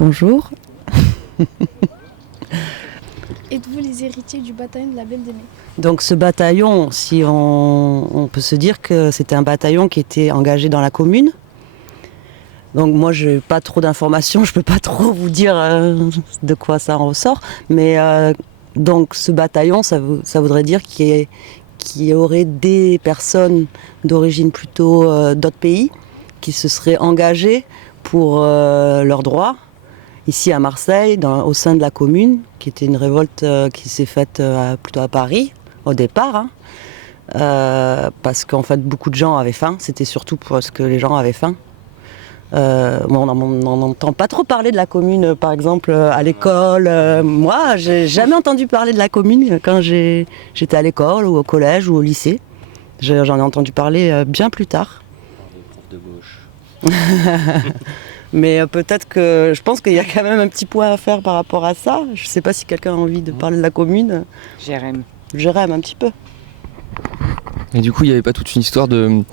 Bonjour. Êtes-vous les héritiers du bataillon de la Belle de Mai? Donc ce bataillon, si on peut se dire que c'était un bataillon qui était engagé dans la commune. Donc moi je n'ai pas trop d'informations, je ne peux pas trop vous dire de quoi ça en ressort. Mais donc ce bataillon, ça voudrait dire qu'il y aurait des personnes d'origine plutôt d'autres pays qui se seraient engagées pour leurs droits. Ici à Marseille, au sein de la commune, qui était une révolte qui s'est faite plutôt à Paris, au départ, parce qu'en fait beaucoup de gens avaient faim, c'était surtout parce que les gens avaient faim. On n'entend pas trop parler de la commune, par exemple, à l'école. Moi, j'ai jamais entendu parler de la commune quand j'étais à l'école, ou au collège, ou au lycée. J'en ai entendu parler bien plus tard. Des profs de gauche. Mais peut-être que je pense qu'il y a quand même un petit point à faire par rapport à ça. Je ne sais pas si quelqu'un a envie de parler de la commune. Jérém un petit peu. Et du coup, il n'y avait pas toute une histoire de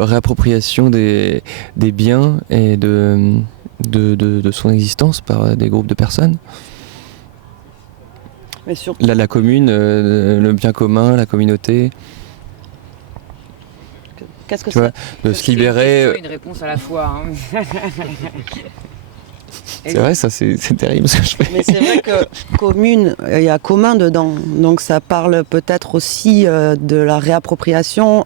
réappropriation des biens et de son existence par des groupes de personnes. Mais surtout... La commune, le bien commun, la communauté. Qu'est-ce que tu vois, de se libérer. C'est une réponse à la fois. Hein. C'est vrai, ça c'est terrible ce que je fais. Mais c'est vrai que commune, il y a commun dedans. Donc ça parle peut-être aussi de la réappropriation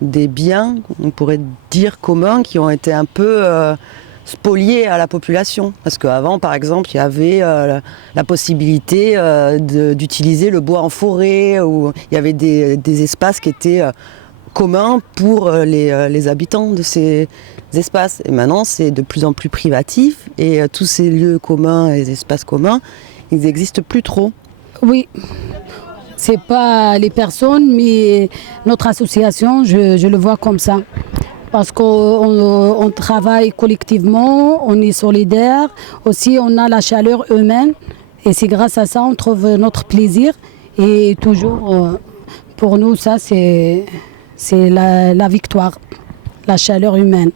des biens, on pourrait dire communs, qui ont été un peu spoliés à la population. Parce qu'avant, par exemple, il y avait la possibilité d'utiliser le bois en forêt, ou il y avait des espaces qui étaient... commun pour les habitants de ces espaces. Et maintenant, c'est de plus en plus privatif et tous ces lieux communs et espaces communs, ils n'existent plus trop. Oui, c'est pas les personnes, mais notre association, je le vois comme ça. Parce qu'on travaille collectivement, on est solidaire, aussi on a la chaleur humaine et c'est grâce à ça on trouve notre plaisir. Et toujours, pour nous, ça c'est la victoire, la chaleur humaine.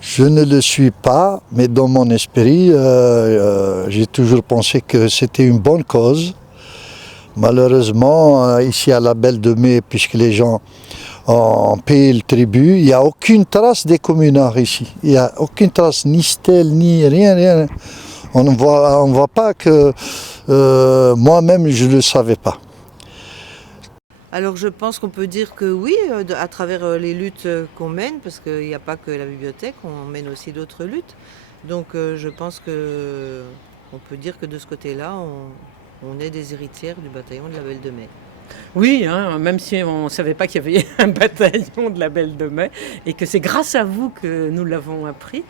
Je ne le suis pas, mais dans mon esprit, j'ai toujours pensé que c'était une bonne cause. Malheureusement, ici à la Belle de Mai, puisque les gens ont payé le tribut, il n'y a aucune trace des communards ici. Il n'y a aucune trace, ni stèle, ni rien. On ne voit pas que moi-même, je ne le savais pas. Alors je pense qu'on peut dire que oui, à travers les luttes qu'on mène, parce qu'il n'y a pas que la bibliothèque, on mène aussi d'autres luttes. Donc je pense qu'on peut dire que de ce côté-là, on est des héritières du bataillon de la Belle de Mai. Oui, hein, même si on ne savait pas qu'il y avait un bataillon de la Belle de Mai et que c'est grâce à vous que nous l'avons appris.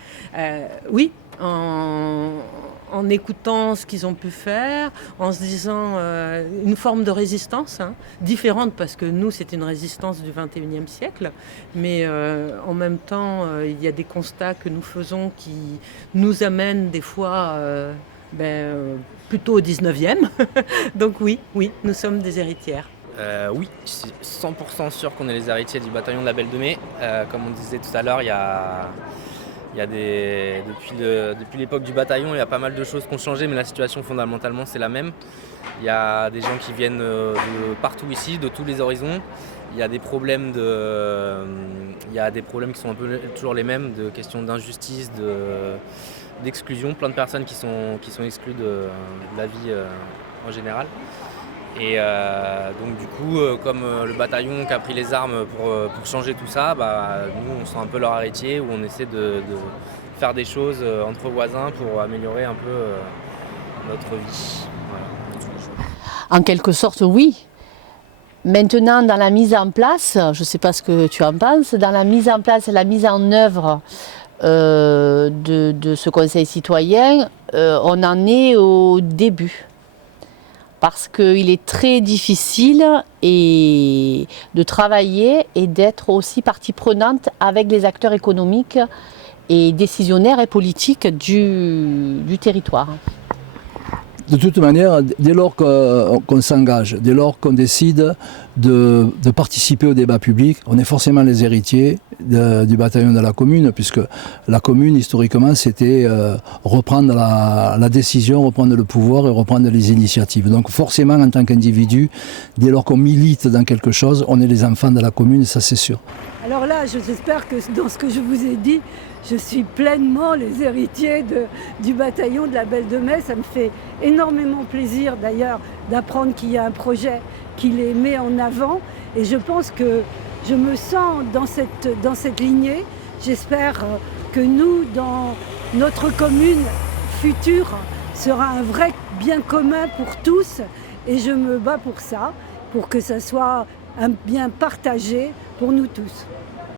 Oui, en écoutant ce qu'ils ont pu faire, en se disant une forme de résistance, différente parce que nous c'est une résistance du 21e siècle, mais en même temps il y a des constats que nous faisons qui nous amènent des fois plutôt au 19e. Donc oui, nous sommes des héritières. Oui, je suis 100% sûr qu'on est les héritiers du bataillon de la Belle de Mai. Comme on disait tout à l'heure, il y a depuis l'époque du bataillon, il y a pas mal de choses qui ont changé, mais la situation fondamentalement c'est la même. Il y a des gens qui viennent de partout ici, de tous les horizons. Il y a des problèmes qui sont un peu toujours les mêmes, de questions d'injustice, d'exclusion, plein de personnes qui sont exclues de la vie en général. Et donc du coup, comme le bataillon qui a pris les armes pour changer tout ça, nous on sent un peu leur héritier, où on essaie de faire des choses entre voisins pour améliorer un peu notre vie. Voilà. En quelque sorte, oui. Maintenant, dans la mise en place, je ne sais pas ce que tu en penses, dans la mise en place et la mise en œuvre de ce conseil citoyen, on en est au début. Parce qu'il est très difficile de travailler et d'être aussi partie prenante avec les acteurs économiques et décisionnaires et politiques du territoire. De toute manière, dès lors qu'on s'engage, dès lors qu'on décide de participer au débat public, on est forcément les héritiers du bataillon de la commune, puisque la commune, historiquement, c'était reprendre la décision, reprendre le pouvoir et reprendre les initiatives. Donc forcément, en tant qu'individu, dès lors qu'on milite dans quelque chose, on est les enfants de la commune, ça c'est sûr. Alors là, j'espère que dans ce que je vous ai dit, je suis pleinement les héritiers du bataillon de la Belle de Mai. Ça me fait énormément plaisir d'ailleurs d'apprendre qu'il y a un projet qui les met en avant. Et je pense que je me sens dans cette lignée. J'espère que nous, dans notre commune future, sera un vrai bien commun pour tous. Et je me bats pour ça, pour que ça soit un bien partagé pour nous tous.